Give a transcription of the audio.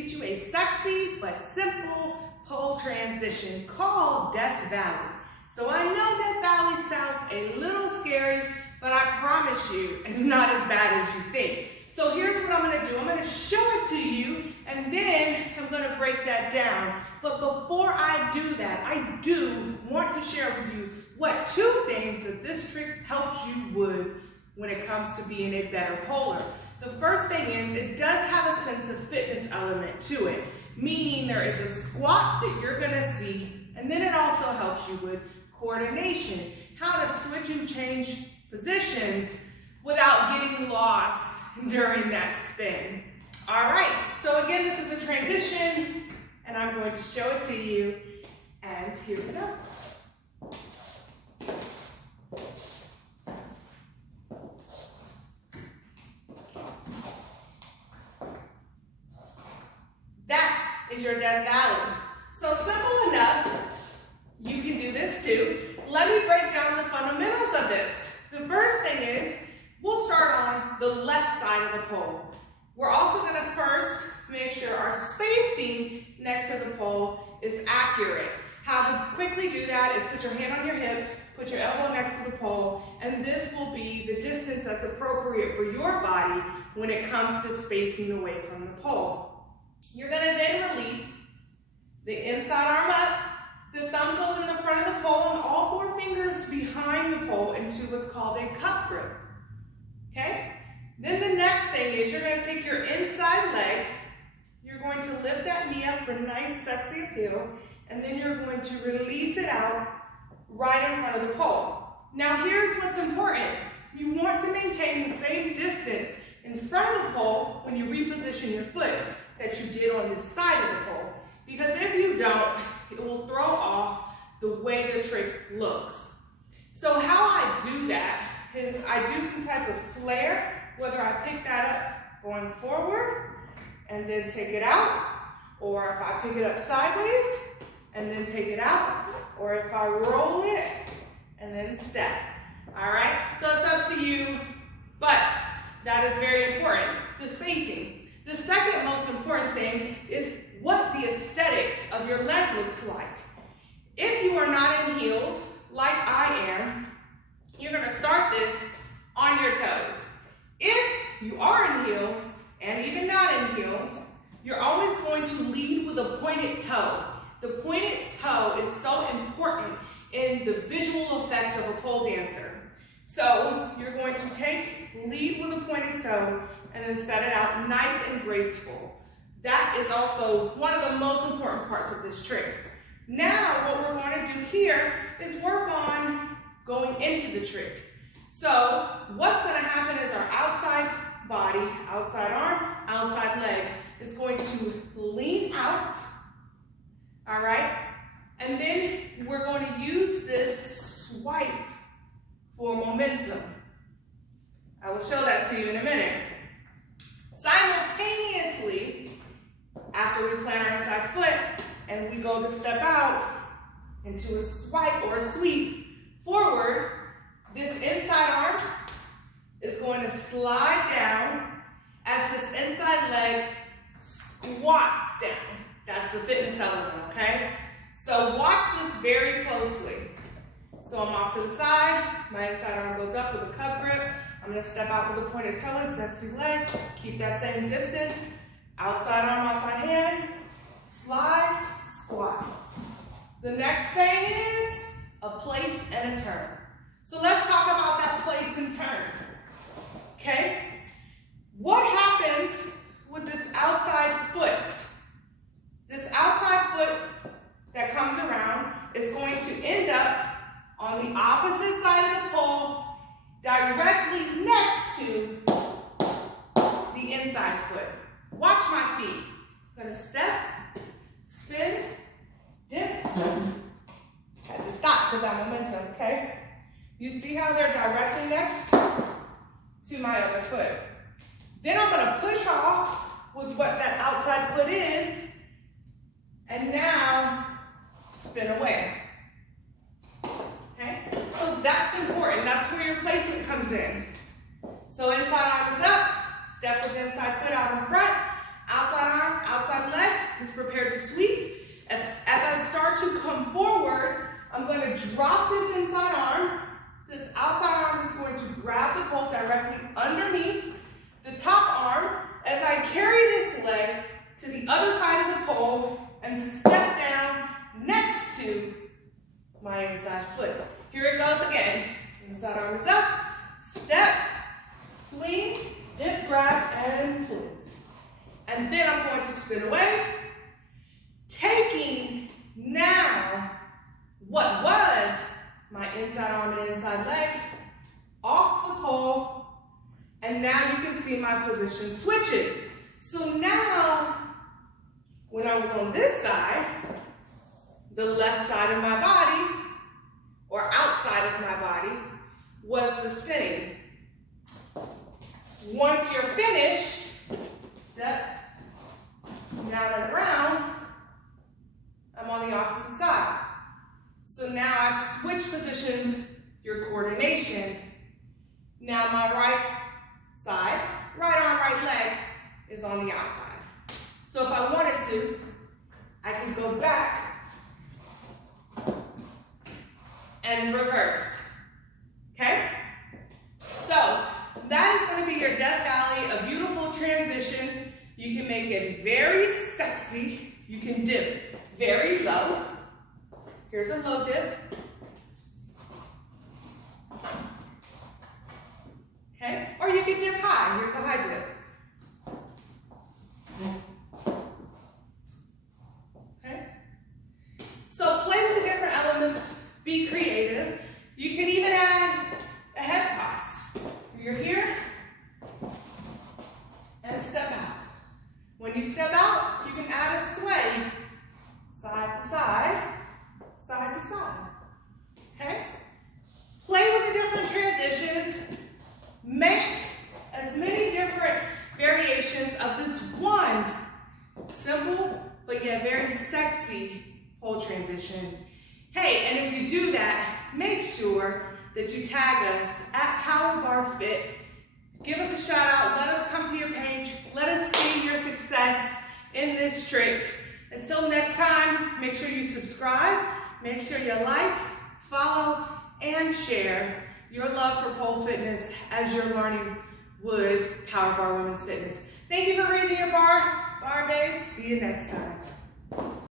teach you a sexy but simple pole transition called Death Valley. So I know Death Valley sounds a little scary, but I promise you it's not as bad as you think. So here's what I'm going to do. I'm going to show it to you, and then I'm going to break that down. But before I do that, I do want to share with you what 2 things that this trick helps you with when it comes to being a better poler. The first thing is it does have a sense of fitness element to it, meaning there is a squat that you're going to see, and then it also helps you with coordination, how to switch and change positions without getting lost during that spin. All right, so again, this is a transition, and I'm going to show it to you, and here we go. That is your Death Valley. So simple enough, you can do this too. Let me break down the fundamentals of this. The first thing is, we'll start on the left side of the pole. We're also going to first make sure our spacing next to the pole is accurate. How to quickly do that is put your hand on your hip, put your elbow next to the pole, and this will be the distance that's appropriate for your body when it comes to spacing away from the pole. You're going to then release the inside arm up, the thumb goes in the front of the pole, and all 4 fingers behind the pole into what's called a cup grip. Okay? Then the next thing is you're going to take your inside leg, you're going to lift that knee up for a nice sexy appeal, and then you're going to release it out right in front of the pole. Now here's what's important. You want to maintain the same distance in front of the pole when you reposition your foot that you did on this side of the pole. Because if you don't, it will throw off the way the trick looks. So how I do that is I do some type of flare, whether I pick that up going forward and then take it out, or if I pick it up sideways and then take it out, or if I roll it and then step. All right, so it's up to you, but that is very important, the spacing. The second most important thing is what the aesthetics of your leg looks like. If you are not in heels, like I am, you're going to start this on your toes. If you are in heels, and even not in heels, you're always going to lead with a pointed toe. The pointed toe is so important in the visual effects of a pole dancer. So you're going to lead with a pointed toe, and then set it out nice and graceful. That is also one of the most important parts of this trick. Now, what we're going to do here is work on going into the trick. So what's going to happen is our outside body, outside arm, outside leg is going to lean out, all right? And then we're going to use this swipe for momentum. I will show that to you in a minute. Simultaneously, after we plant our inside foot and we go to step out into a swipe or a sweep forward, this inside arm is going to slide down as this inside leg squats down. That's the fitness element, okay? So watch this very closely. So I'm off to the side, my inside arm goes up with a cup grip. I'm going to step out with a pointed toe and sexy leg. Keep that same distance. Outside arm, outside hand. Slide, squat. The next thing is a place and a turn. So let's talk about that place and turn. Okay? What happens with this outside foot? This outside foot that comes around is going to end up on the opposite side of the pole, directly next to the inside foot. Watch my feet. I'm going to step, spin, dip. Had to stop because I'm momentum, okay? You see how they're directly next to my other foot. Then I'm going to push off with what that outside foot is, and now spin away. Okay? So that's important. That's where your placement comes in. So inside arm is up, step with inside foot out in front, outside arm, outside leg. I'm going to drop this inside arm. This outside arm is going to grab the pole directly underneath the top arm as I carry this leg to the other side of the pole and step down next to my inside foot. Here it goes again. Inside arm is up, step, swing, hip grab, and place. And then I'm going to spin away, taking now what was my inside arm and inside leg off the pole, and now you can see my position switches. So now, when I was on this side, the left side of my body, or outside of my body, was the spinning. Once you're finished, step down and around, I'm on the opposite side. So now I've switched positions, your coordination. Now my right side, right arm, right leg is on the outside. So if I wanted to, I can go back and reverse, okay? So that is going to be your Death Valley, a beautiful transition. You can make it very sexy. You can dip very low. Here's a low dip. Okay? Or you can dip high. Here's a high dip. Okay? So play with the different elements. Be creative. You can even add a head toss. You're here and step out. When you step out, you can add a sway. Side to side. Side to side, okay? Play with the different transitions. Make as many different variations of this one simple, but yet very sexy pole transition. Hey, and if you do that, make sure that you tag us at Power Bar Fit. Give us a shout out, let us come to your page, let us see your success in this trick. Until next time, make sure you subscribe. Make sure you like, follow, and share your love for pole fitness as you're learning with Power Bar Women's Fitness. Thank you for raising your bar, babe. See you next time.